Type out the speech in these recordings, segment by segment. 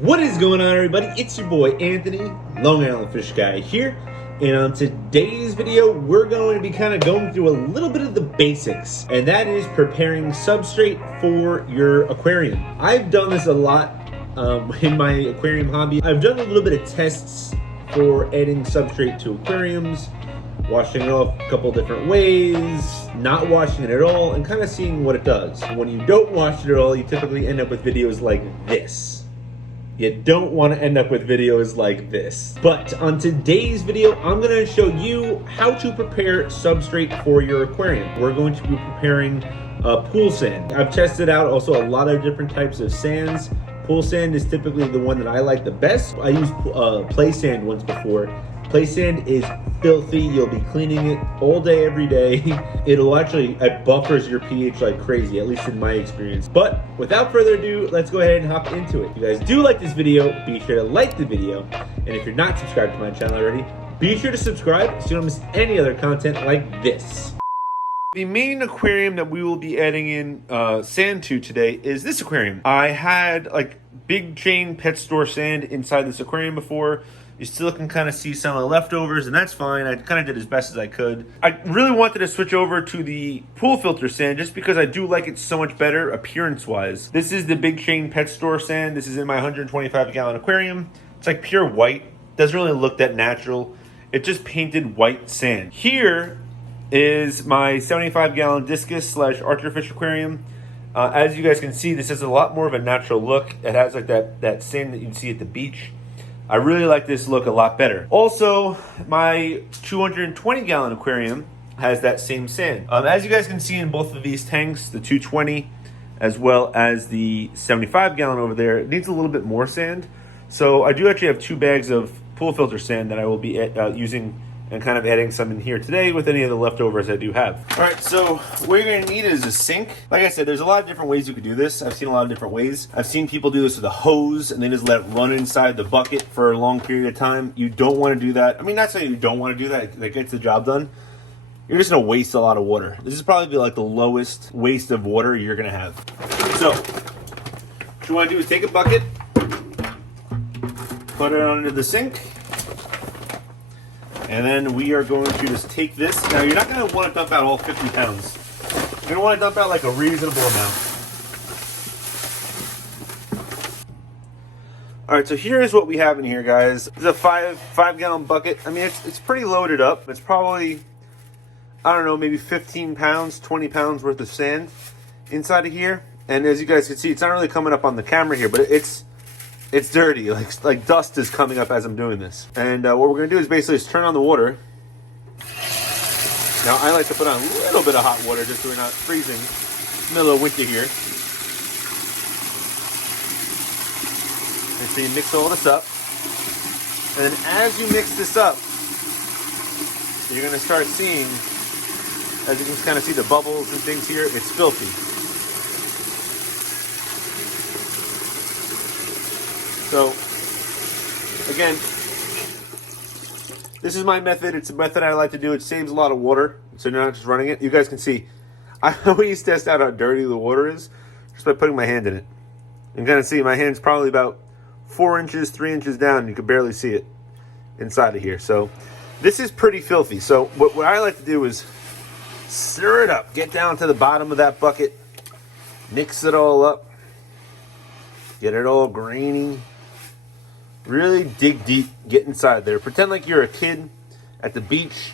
What is going on, everybody? It's your boy Anthony, Long Island Fish Guy here, and on today's video we're going to be kind of going through a little bit of the basics, and that is preparing substrate for your aquarium. I've done this a lot in my aquarium hobby. I've done a little bit of tests for adding substrate to aquariums, washing it off a couple different ways, not washing it at all, and kind of seeing what it does. When you don't wash it at all, you typically end up with videos like this. You don't want to end up with videos like this. But on today's video, I'm going to show you how to prepare substrate for your aquarium. We're going to be preparing pool sand. I've tested out also a lot of different types of sands. Pool sand is typically the one that I like the best. I used play sand once before. Play sand is filthy. You'll be cleaning it all day, every day. It buffers your pH like crazy, at least in my experience. But without further ado, let's go ahead and hop into it. If you guys do like this video, be sure to like the video. And if you're not subscribed to my channel already, be sure to subscribe so you don't miss any other content like this. The main aquarium that we will be adding in sand to today is this aquarium. I had like big chain pet store sand inside this aquarium before. You still can kind of see some of the leftovers, and that's fine. I kind of did as best as I could. I really wanted to switch over to the pool filter sand just because I do like it so much better appearance-wise. This is the big chain pet store sand. This is in my 125-gallon aquarium. It's like pure white. Doesn't really look that natural. It's just painted white sand. Here is my 75-gallon discus / archerfish aquarium. As you guys can see, this has a lot more of a natural look. It has like that sand that you can see at the beach. I really like this look a lot better. Also, my 220-gallon aquarium has that same sand. As you guys can see in both of these tanks, the 220 as well as the 75-gallon over there, it needs a little bit more sand. So I do actually have 2 bags of pool filter sand that I will be using and kind of adding some in here today with any of the leftovers I do have. All right, so what you're gonna need is a sink. Like I said, there's a lot of different ways you could do this. I've seen a lot of different ways. I've seen people do this with a hose and they just let it run inside the bucket for a long period of time. You don't wanna do that. I mean, not saying you don't wanna do that, that gets the job done. You're just gonna waste a lot of water. This is probably like the lowest waste of water you're gonna have. So, what you wanna do is take a bucket, put it under the sink, and then we are going to just take this. Now, you're not going to want to dump out all 50 pounds. You're going to want to dump out like a reasonable amount. All right, so here's what we have in here, guys. This is a five-gallon bucket. I mean, it's pretty loaded up. It's probably, I don't know, maybe 15 pounds, 20 pounds worth of sand inside of here. And as you guys can see, it's not really coming up on the camera here, but it's dirty, like dust is coming up as I'm doing this. And what we're gonna do is basically just turn on the water. Now I like to put on a little bit of hot water just so we're not freezing. Middle of winter here. And so you mix all this up. And then as you mix this up, you're gonna start seeing, as you can kind of see the bubbles and things here, it's filthy. So, again, this is my method. It's a method I like to do. It saves a lot of water, so you're not just running it. You guys can see, I always test out how dirty the water is just by putting my hand in it. You can kind of see my hand's probably about 4 inches, 3 inches down. You can barely see it inside of here. So, this is pretty filthy. So, what I like to do is stir it up. Get down to the bottom of that bucket. Mix it all up. Get it all grainy. Really dig deep, get inside there. Pretend like you're a kid at the beach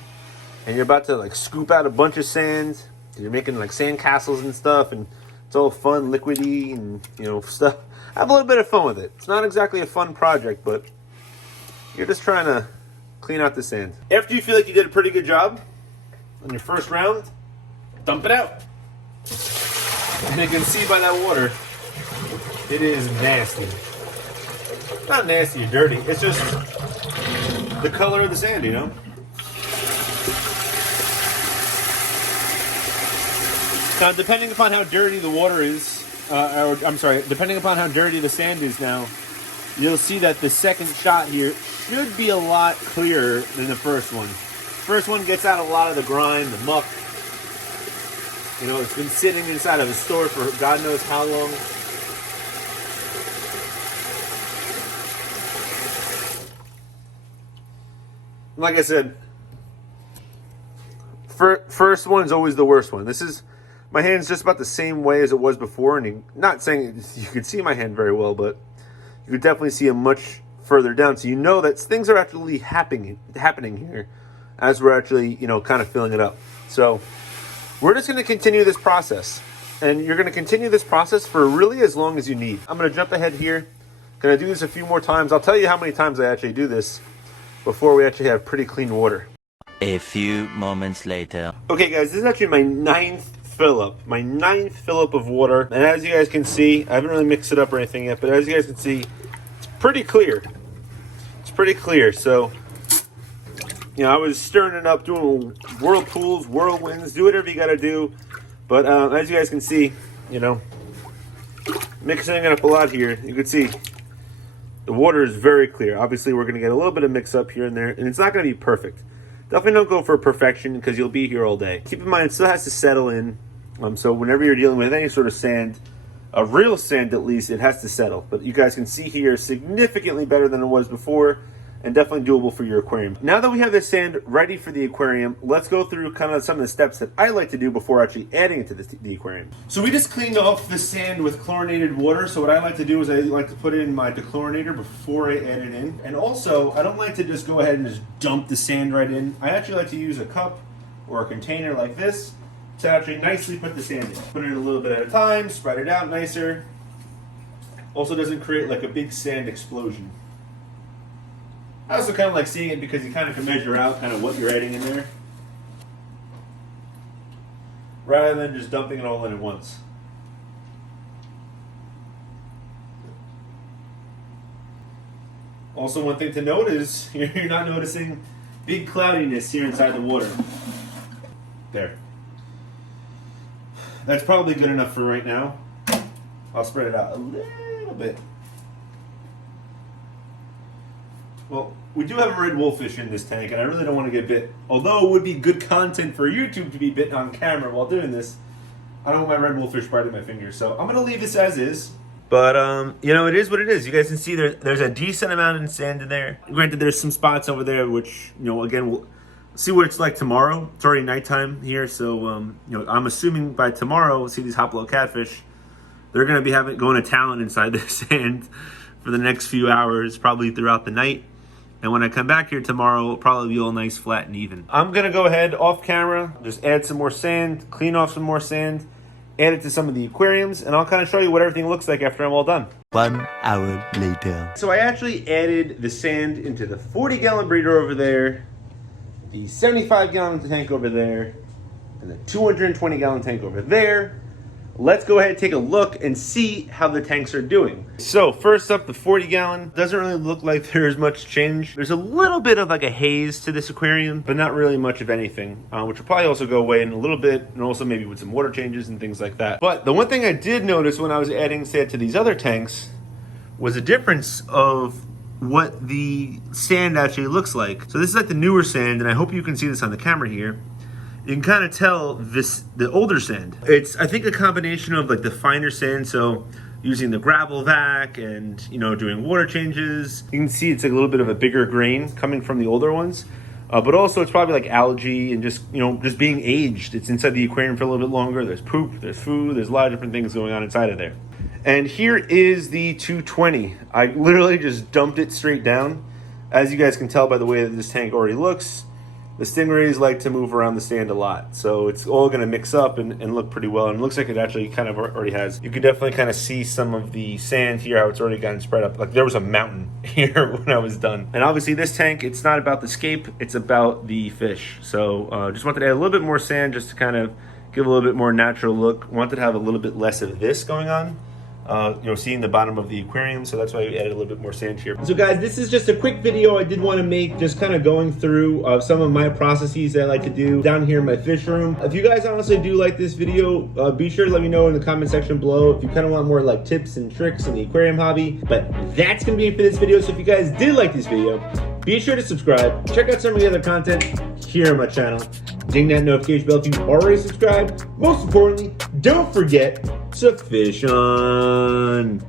and you're about to like scoop out a bunch of sand. You're making like sand castles and stuff, and it's all fun, liquidy, and stuff. Have a little bit of fun with it. It's not exactly a fun project, but you're just trying to clean out the sand. After you feel like you did a pretty good job on your first round, dump it out. And you can see by that water, it is nasty. Not nasty or dirty, it's just the color of the sand, you know? Now, depending upon how dirty the water is, depending upon how dirty the sand is now, you'll see that the second shot here should be a lot clearer than the first one. First one gets out a lot of the grime, the muck. You know, it's been sitting inside of a store for God knows how long. Like I said, first one's always the worst one. This is, my hand's just about the same way as it was before, and not saying you could see my hand very well, but you could definitely see it much further down. So you know that things are actually happening here as we're actually, you know, kind of filling it up. So we're just going to continue this process, and you're going to continue this process for really as long as you need. I'm going to jump ahead here. Going to do this a few more times. I'll tell you how many times I actually do this before we actually have pretty clean water. A few moments later. Okay guys, this is actually my 9th fill up. My 9th fill up of water. And as you guys can see, I haven't really mixed it up or anything yet, but as you guys can see, it's pretty clear. It's pretty clear. So, you know, I was stirring it up, doing whirlpools, whirlwinds, do whatever you gotta do. But as you guys can see, you know, mixing it up a lot here, you can see the water is very clear. Obviously, we're gonna get a little bit of mix up here and there, and it's not gonna be perfect. Definitely don't go for perfection because you'll be here all day. Keep in mind, it still has to settle in. So whenever you're dealing with any sort of sand, a real sand at least, it has to settle. But you guys can see here, significantly better than it was before, and definitely doable for your aquarium. Now that we have this sand ready for the aquarium, let's go through kind of some of the steps that I like to do before actually adding it to the aquarium. So we just cleaned off the sand with chlorinated water. So what I like to do is I like to put in my dechlorinator before I add it in. And also, I don't like to just go ahead and just dump the sand right in. I actually like to use a cup or a container like this to actually nicely put the sand in. Put it in a little bit at a time, spread it out nicer. Also doesn't create like a big sand explosion. I also kind of like seeing it because you kind of can measure out kind of what you're adding in there, rather than just dumping it all in at once. Also, one thing to note is you're not noticing big cloudiness here inside the water. There. That's probably good enough for right now. I'll spread it out a little bit. Well, we do have a red wolffish in this tank, and I really don't want to get bit. Although it would be good content for YouTube to be bitten on camera while doing this, I don't want my red wolffish biting my finger. So I'm going to leave this as is. But, you know, it is what it is. You guys can see there's a decent amount of sand in there. Granted, there's some spots over there which, you know, again, we'll see what it's like tomorrow. It's already nighttime here, so, you know, I'm assuming by tomorrow we'll see these hoplow catfish. They're going to be going to town inside the sand for the next few hours, probably throughout the night. And when I come back here tomorrow, it'll probably be all nice, flat, and even. I'm going to go ahead off camera, just add some more sand, clean off some more sand, add it to some of the aquariums, and I'll kind of show you what everything looks like after I'm all done. 1 hour later. So I actually added the sand into the 40-gallon breeder over there, the 75-gallon tank over there, and the 220-gallon tank over there. Let's go ahead and take a look and see how the tanks are doing. So first up, the 40-gallon. Doesn't really look like there's much change. There's a little bit of like a haze to this aquarium, but not really much of anything, which will probably also go away in a little bit, and also maybe with some water changes and things like that. But the one thing I did notice when I was adding sand to these other tanks was a difference of what the sand actually looks like. So this is like the newer sand, and I hope you can see this on the camera here. You can kind of tell the older sand. It's, I think, a combination of like the finer sand, so using the gravel vac and, you know, doing water changes. You can see it's like a little bit of a bigger grain coming from the older ones. But also it's probably like algae and just, you know, just being aged. It's inside the aquarium for a little bit longer. There's poop, there's food, there's a lot of different things going on inside of there. And here is the 220. I literally just dumped it straight down. As you guys can tell by the way that this tank already looks, the stingrays like to move around the sand a lot. So it's all gonna mix up and look pretty well. And it looks like it actually kind of already has. You can definitely kind of see some of the sand here, how it's already gotten spread up. Like there was a mountain here when I was done. And obviously this tank, it's not about the scape, it's about the fish. So just wanted to add a little bit more sand just to kind of give a little bit more natural look. Wanted to have a little bit less of this going on. You know, seeing the bottom of the aquarium, so that's why we added a little bit more sand here. So guys, this is just a quick video I did want to make, just kind of going through some of my processes that I like to do down here in my fish room. If you guys honestly do like this video, be sure to let me know in the comment section below if you kind of want more like tips and tricks in the aquarium hobby. But that's gonna be it for this video. So if you guys did like this video, be sure to subscribe, check out some of the other content here on my channel, ding that notification bell if you've already subscribed. Most importantly, don't forget to fish on.